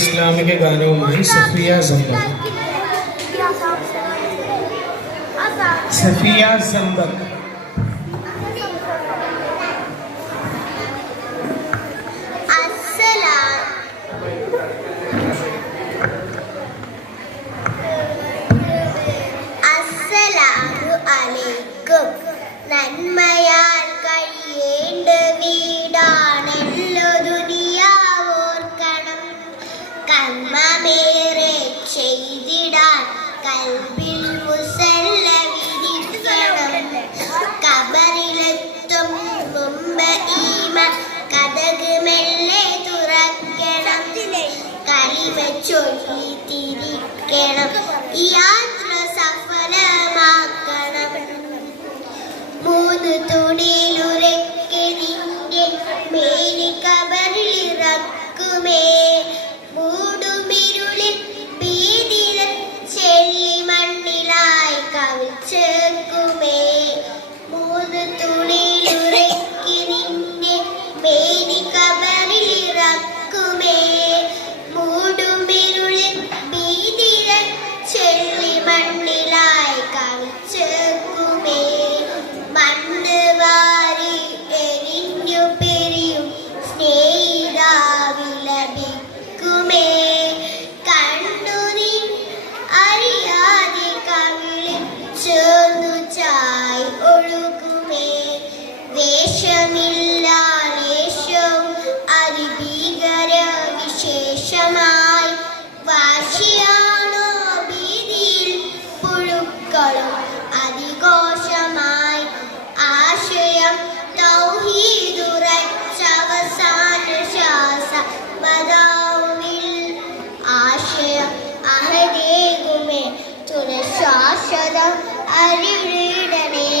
ഇസ്ലാമിക ഗാനവുമായി സഫിയ സമ്പത്ത് സഫിയ സമ്പത്ത് അസ്സലാം അസ്സലാമു അലൈക്കും കരിമ ചൊല്ലി പുഴുക്കളും അതിഘോഷമായി ആശയം തൗഹീദുറച്ചവസാന ശ്വാസ മതാവിൽ ആശയം അഹരേകുമേ തുനശാശ്വതം അറിവിടണേ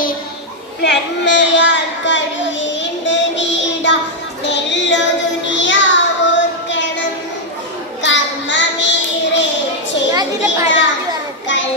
നന്മയാൽ കഴിയേണ്ട വീട നെല്ലു ദുനിയാവോർക്കണം കർമ്മമേറെ ചെയ്തിടാൻ കൽ